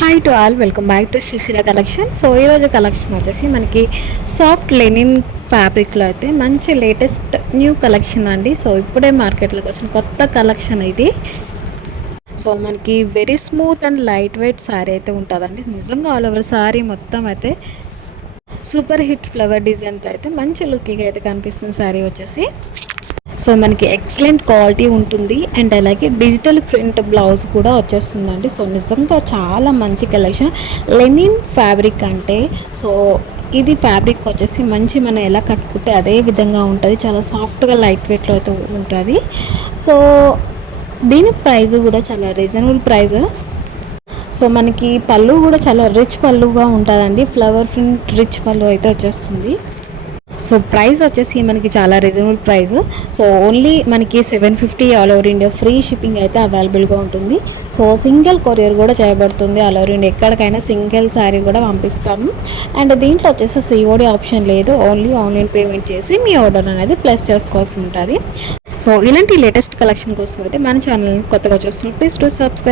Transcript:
Hi to all, welcome back to సిసిరా collection. So ఈరోజు collection వచ్చేసి మనకి సాఫ్ట్ లెనిన్ ఫ్యాబ్రిక్లో అయితే మంచి లేటెస్ట్ న్యూ కలెక్షన్ అండి. సో ఇప్పుడే మార్కెట్లోకి వచ్చిన కొత్త కలెక్షన్ ఇది. సో మనకి very smooth and light weight sari అయితే ఉంటుందండి. నిజంగా ఆల్ ఓవర్ శారీ మొత్తం అయితే సూపర్ హిట్ ఫ్లవర్ డిజైన్తో అయితే మంచి లుకింగ్ అయితే కనిపిస్తుంది శారీ వచ్చేసి. సో మనకి ఎక్సలెంట్ క్వాలిటీ ఉంటుంది అండ్ అలాగే డిజిటల్ ప్రింట్ బ్లౌజ్ కూడా వచ్చేస్తుందండి. సో నిజంగా చాలా మంచి కలెక్షన్. లెనిన్ ఫ్యాబ్రిక్ అంటే సో ఇది ఫ్యాబ్రిక్ వచ్చేసి మంచి మనం ఎలా కట్టుకుంటే అదే విధంగా ఉంటుంది. చాలా సాఫ్ట్గా లైట్ వెయిట్లో అయితే ఉంటుంది. సో దీని ప్రైస్ కూడా చాలా రీజనబుల్ ప్రైస్. సో మనకి పళ్ళు కూడా చాలా రిచ్ పళ్ళుగా ఉంటుందండి. ఫ్లవర్ ప్రింట్ రిచ్ పళ్ళు అయితే వచ్చేస్తుంది. సో ప్రైస్ వచ్చేసి మనకి చాలా రీజనబుల్ ప్రైస్. సో ఓన్లీ మనకి 750 all over India free shipping అయితే అవైలబుల్గా ఉంటుంది. సో సింగిల్ కొరియర్ కూడా చేయబడుతుంది ఆల్ ఓవర్ ఇండియా. ఎక్కడికైనా సింగిల్ శారీ కూడా పంపిస్తాము. అండ్ దీంట్లో వచ్చేసి సిఓడి ఆప్షన్ లేదు. ఓన్లీ ఆన్లైన్ పేమెంట్ చేసి మీ ఆర్డర్ అనేది ప్లేస్ చేసుకోవాల్సి ఉంటుంది. సో ఇలాంటి లేటెస్ట్ కలెక్షన్ కోసం అయితే మన ఛానల్ని కొత్తగా చూస్తున్నారు, ప్లీజ్ టు సబ్స్క్రైబ్.